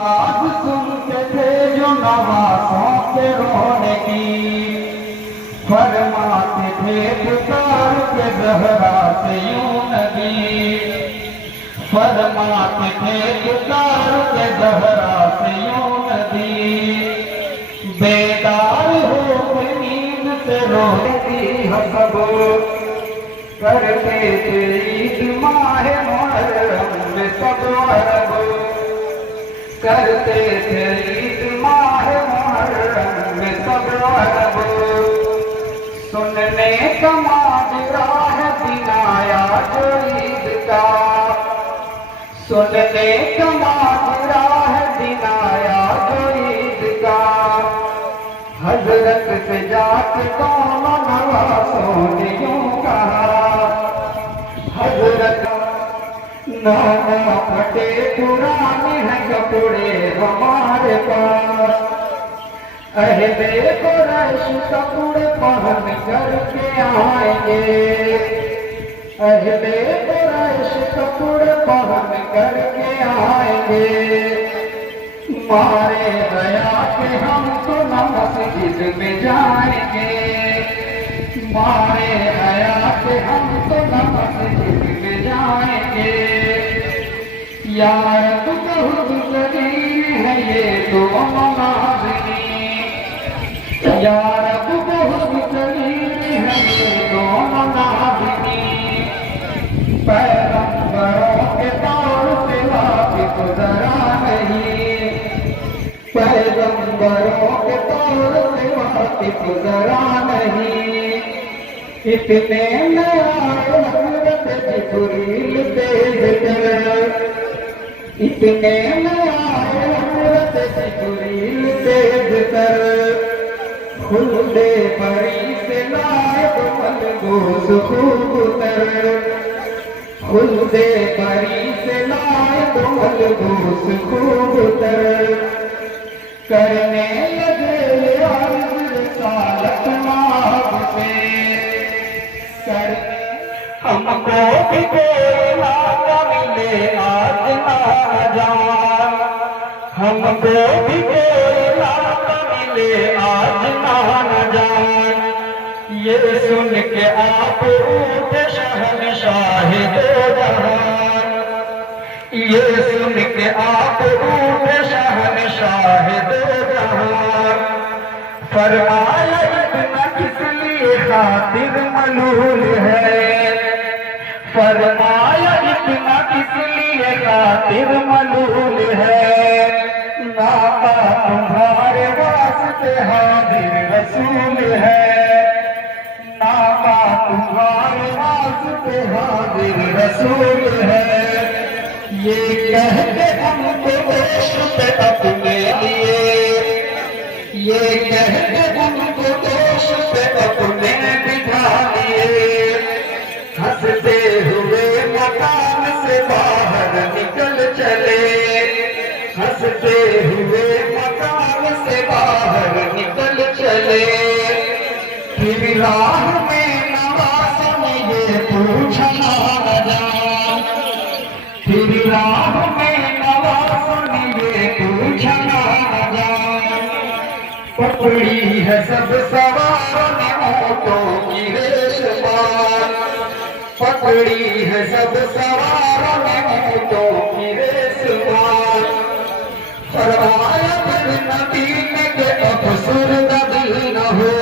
आज सुनते थे जो नवासों के रोने की, फरमाते थे पुकार के ज़हरा से यूं नबी, फरमाते थे पुकार के ज़हरा से यूं नबी। बेदार हो के नींद से रोती हसब, करते थे ईद माह मुहर्रम में सब अरब, करते थे ईद माह मुहर्रम में सब अरब। सुनने का माजरा है दिनाया जो ईद का, सुनने का माजरा है दिनाया जो ईद का। हजरत से जाके दोनों नवासों ने यूं कहा, हजरत नाना फटे पुराने हैं कपड़े हमारे पास, अहले कुरैश कपड़े पहन करके आएंगे, अहले कुरैश कपड़े पहन करके आएंगे। मारे दया के हम तो न मस्जिद में जाएंगे, मारे दया के हम तो न मस्जिद में जाएंगे। यार तू बहुत गरीब है ये तो मनाज़नी, यार तू बहुत गरीब है ये तो मनाज़नी। पैगंबरों के तौर पे वाक़िफ़ ज़रा नहीं, पैगंबरों के तौर पे वाक़िफ़ ज़रा नहीं। इतने में आए हज़रत जिब्रील तेज़ कर, इतने में आए हज़रत जिब्रील तेज़ कर। खुल्दे परी से लाए तो मलबूस खूब तर, खुल्दे परी से लाए तो मलबूस खूब तर। करने लगे अर्ज़ रिसालत माब से, करने हमको भी कोई मौका मिले आज ना जान, हमको भी कोई मौका मिले आज ना जान। ये सुन के आप उठे शहंशाह दो जहान, ये सुन के आप उठे शहंशाह दो जहान। फरमाया इतना किस लिए खातिर मलूल है, फरमाया इतना किस लिए खातिर मलूल है। नाका तुम्हारे वास्ते हाजिर रसूल है, नाका तुम्हारे वास्ते हाजिर रसूल है। ये कहते हमको दोस्त पे अपने लिए, ये कहते हमको दोस्त पे अपने बिठा लिए। हंसते हुए मकान से बाहर निकल चले, हंसते हुए मकान से बाहर निकल चले। फिर राह में नवाज़ों ने ये पूछा न जान, फिर राह में नवाज़ों ने ये पूछा न जान। पकड़ी है सब सवारों ने ऊँटों की रेशमान, पकड़ी है सब सवारों ने ऊँटों की रेशमान। फरमाया फिर नबी ने के अफसरदा दिल न हो,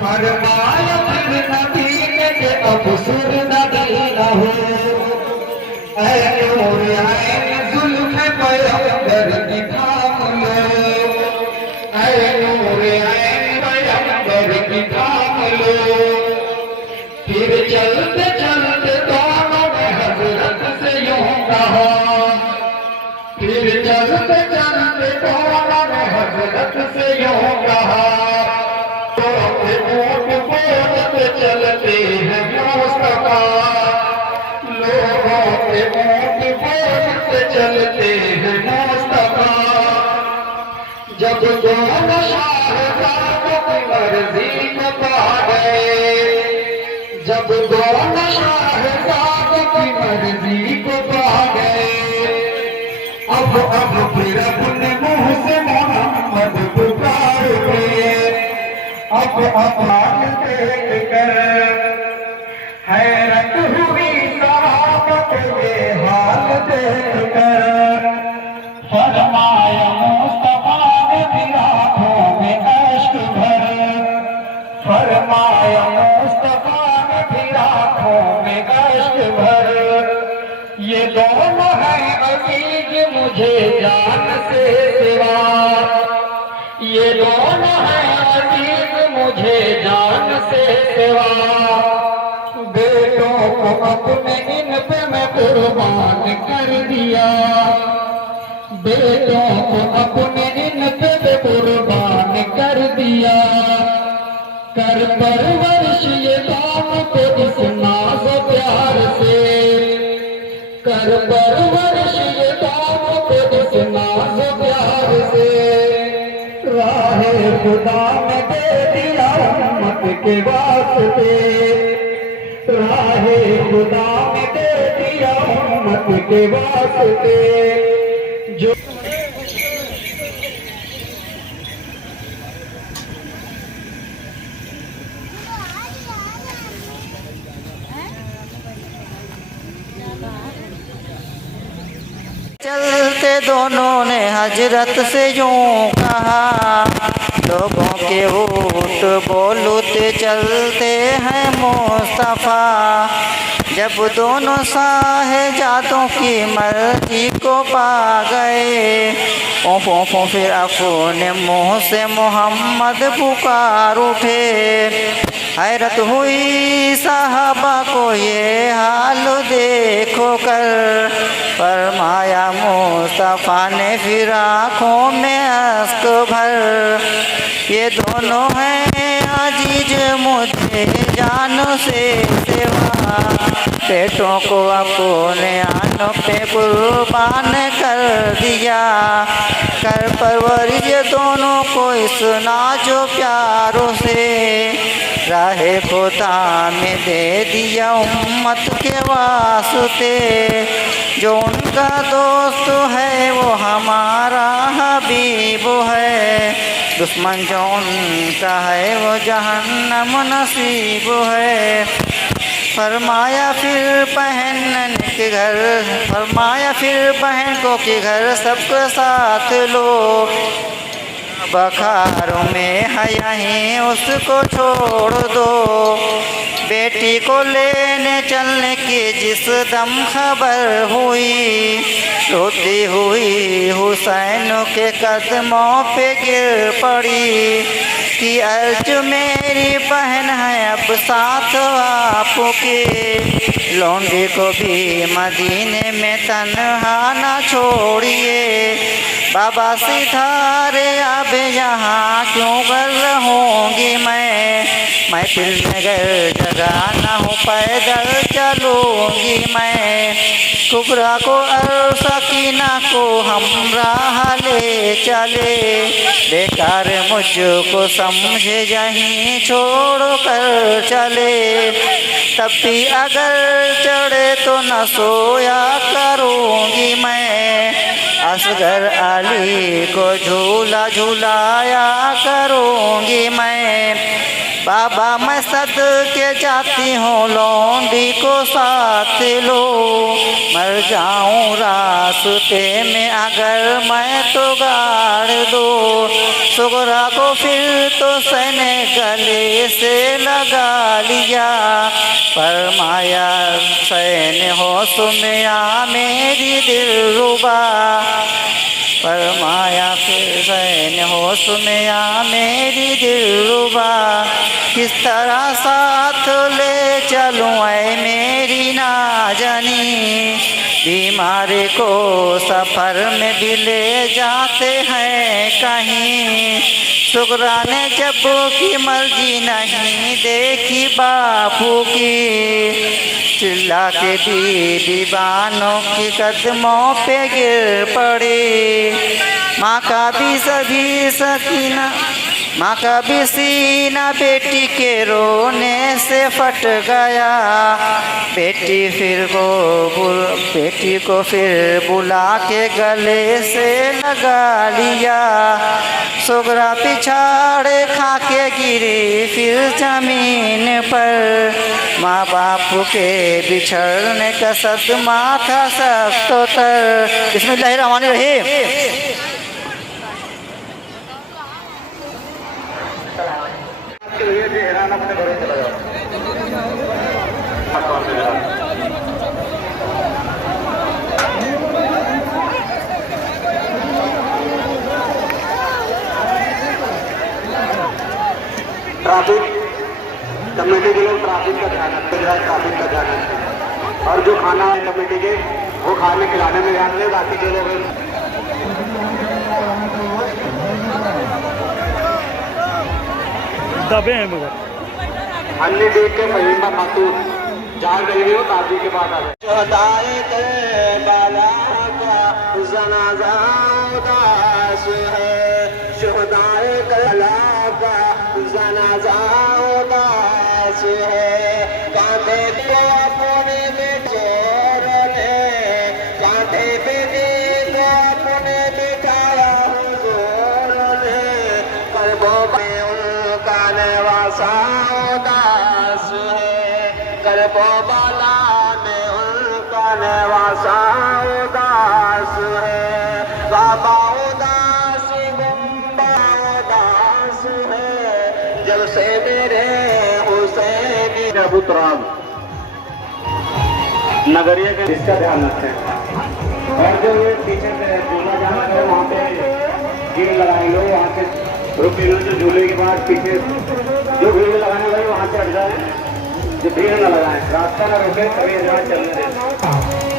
फरमाया फिर नबी ने के अफसरदा दिल न हो। ऐ नूर ऐन जुल्फ़ पैगंबर की थाम लो, ऐ नूर ऐन पैगंबर की थाम लो। फिर चलते चलते दोनों ने हज़रत से यूं कहा, फिर चलते चलते दोनों ने हज़रत से यूं कहा। ऊँट बोलते चलते हैं मुस्तफा, लोगों के ऊँट बोलते चलते हैं मुस्तफा। जब दोनों शाहज़ादों की मर्जी को पा गए, जब दोनों शाहज़ादों की मर्जी को पा गए। अब फिर अपने मुंह से मोहम्मद पुकार के अब हाल देख कर हैरत हुई सहाबत ये हाल देख कर। फरमाया मुस्तफा ने भी आंखों में अश्क भर फरमाया मुस्तफा ने भी आंखों में अश्क भर। ये दोनों हैं अजीज मुझे जान से सिवा ये दोनों हैं अजीज मुझे जान से सिवा। बेटों को अपने इन पे मैं कुर्बान कर दिया बेटों को अपने इन पे कुर्बान कर दिया। कर परवरिश ये काम को इस नाज़ प्यार से कर परवरिश ये काम को इस नाज़ प्यार से। राहे खुदा में दे दिया उम्मत के वास्ते राहे खुदा में दे दिया उम्मत के वास्ते। जो चलते दोनों ने हजरत से यूं कहा लोगों के ऊट बोलते चलते हैं मुस्तफ़ा। जब दोनों साहेजादों की मर्जी को पा गए ओफो फिर अपने मुंह से मोहम्मद पुकार उठे। हैरत हुई साहबा को ये हाल देखो कर फरमाया मुस्तफ़ा ने फिर आँखों में अश्क भर। ये दोनों हैं अजीज मुझे जान से सिवा पेटों को अपने आनों पे कुर्बान कर दिया। कर परवरिश ये दोनों को इस नाजो प्यारों से राहे खुदा में दे दिया उम्मत के वास्ते। जो उनका दोस्त है वो हमारा हबीब है दुश्मन जो उनका है वो जहन्नम नसीब है। फरमाया फिर बहन के घर फरमाया फिर बहन को के घर सबके साथ लो बखारों में है यहीं उसको छोड़ दो। बेटी को लेने चलने की जिस दम खबर हुई रोती हुई हुसैन के कदमों पे गिर पड़ी कि अर्ज मेरी बहन है अब साथ आपके। लौंडी को भी मदीने में तन्हा न छोड़िए बाबा सितारे अब यहाँ क्यों कर रहूँगी मैं फिर में घर जगह न हूँ पैदल चलूँगी मैं। कुबरा को और सकीना को हम राह ले चले बेकार मुझको समझे यहीं छोड़ कर चले। तब भी अगर चढ़े तो न सोया करूँगी मैं असगर अली को झूला झूलाया करूँगी मैं। बाबा मैं सदके जाती हूँ लौंडी को साथ लो मर जाऊँ रास्ते में अगर मैं तो गाड़ दो। सुगरा को फिर तो सने गले से लगा लिया फरमाया सैन हो सुनिया मेरी दिलरुबा। फरमाया फिर सैन हो सुनिया मेरी दिलरुबा किस तरह साथ ले चलूँ ऐ मेरी नाजनी। बीमार को सफ़र में भी ले जाते हैं कहीं सुगरा ने जब की मर्जी नहीं देखी बापू की चिल्ला के दीवानों की कदमों पे गिर पड़े। माँ का भी सभी सकीना माँ का भी सीना बेटी के रोने से फट गया। बेटी को फिर बुला के गले से लगा लिया। सुगरा पिछाड़े खा के गिरी फिर जमीन पर। माँ बाप के बिछड़ने का सदमा था सख्तोतर। बिस्मिल्लाहिर्रहमानिर्रहीम। अपने घरों चला जाओ। ट्रैफिक कमेटी के लोग ट्रैफिक का ध्यान रखते हैं, ट्रैफिक का ध्यान रखते हैं। और जो खाना है कमेटी के वो खाने खिलाने में ध्यान दें। बाकी जो लोग दबे हैं मगर अन्य देख के महिमा खातून जान रही हो ताजी के बाद आ गए। बाला का जनाजा उदास है, शुहदाए कला का जनाजा उदास है। कांधे को अपने बेचोर ने, कांधे पे को अपने बिठाया हुजूर ने। करबो में उनका नवासा उदास है, करबो बाला में उनका नवासा उदास है। बाबा उदास गुम्बा उदास है, जब से मेरे हुसैन अबू तुराब नगरीय के इसका ध्यान रखें। और जो ये पीछे झूला जाना है वहाँ पे भीड़ लगाए लोग, वहाँ से रुके लो। जो झूले के बाद पीछे जो भीड़ लगाने वाले वहाँ से हट जाए, जो भीड़ न लगाए, रास्ता न रोके, कभी चलने दें।